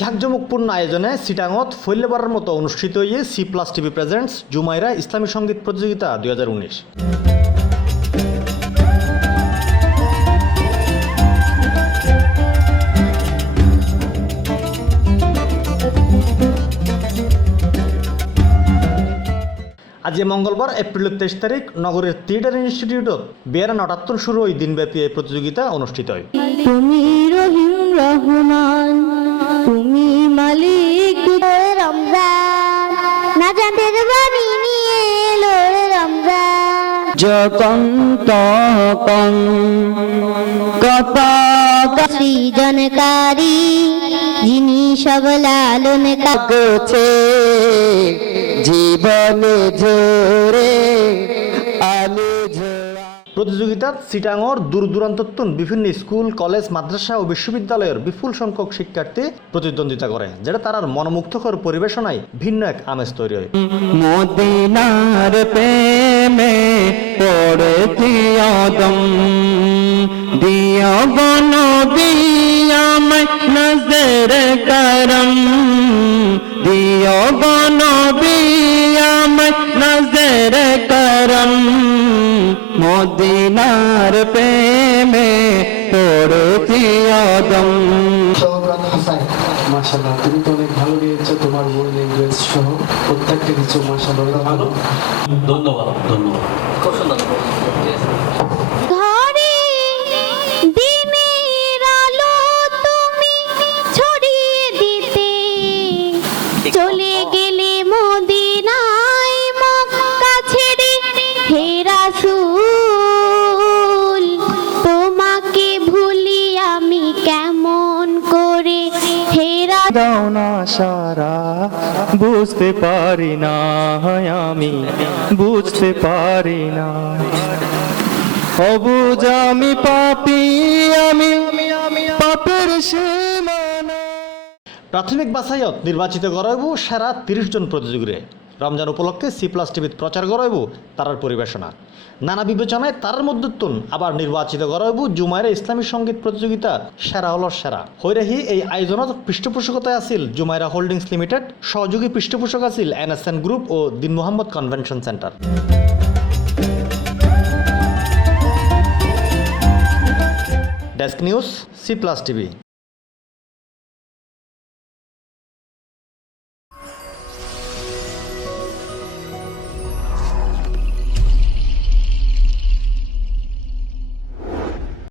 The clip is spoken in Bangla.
ঝাঁকজমকপূর্ণ আয়োজনে সিটাঙত ফৈল্যবারের মতো অনুষ্ঠিত হয়ে সি প্লাস টিভি প্রেজেন্টস জুমাইরা ইসলামী সংগীত প্রতিযোগিতা দুই হাজার উনিশ। আজ মঙ্গলবার, এপ্রিলের তেইশ তারিখ, নগরের থিয়েটার ইনস্টিটিউটত বিয়ারা নটাত্তর শুরু ওই দিনব্যাপী এই প্রতিযোগিতা অনুষ্ঠিত হয়। তুমি মালিক রমজান না জানতে বাণী নিয়ে এলো রমজান যখন তখন কত সৃজনকারী যিনি সব লালন কাগছে জীবনে আলো ঝরা প্রতিযোগিতাত সিটাঙর দূর দূরান্তত্তুন বিভিন্ন স্কুল, কলেজ, মাদ্রাসা ও বিশ্ববিদ্যালয়ের বিপুল সংখ্যক শিক্ষার্থী প্রতিদ্বন্দ্বিতা করে, যেটা তারার মনোমুগ্ধকর পরিবেশনায় ভিন্ন এক আমেজ তৈরি হয়। মদিনার প্রেমে পড়েছি আদম মাশাআল্লাহ তুমি তো অনেক ভালো গিয়েছো তোমার মূল ল্যাঙ্গুয়েজ সহ প্রত্যেকটা কিছু মাশাআল্লাহ অনেক ভালো? ধন্যবাদ ধন্যবাদ। দাও না সারা। বুঝতে পারি না আমি, বুঝতে পারি না। অবুজ আমি পাপি, আমি, পাপের সীমানা। প্রাথমিক বাছাইয়ত নির্বাচিত করাইব সেরা তিরিশ জন প্রতিযোগীরে রমজান উপলক্ষে সি প্লাস টিভিত প্রচার করাইব তারার পরিবেশনা। নানা বিবেচনায় তার মধ্যত্তুন আবার নির্বাচিত করাইব জুমাইরা ইসলামী সংগীত প্রতিযোগিতা সেরা হল সেরা। হৈরাহি এই আয়োজনত পৃষ্ঠপোষকতায় আছিল জুমাইরা হোল্ডিংস লিমিটেড, সহযোগী পৃষ্ঠপোষক আছিল এনএসএন গ্রুপ ও Din Mohammad convention centre. Desk news, C plus TV.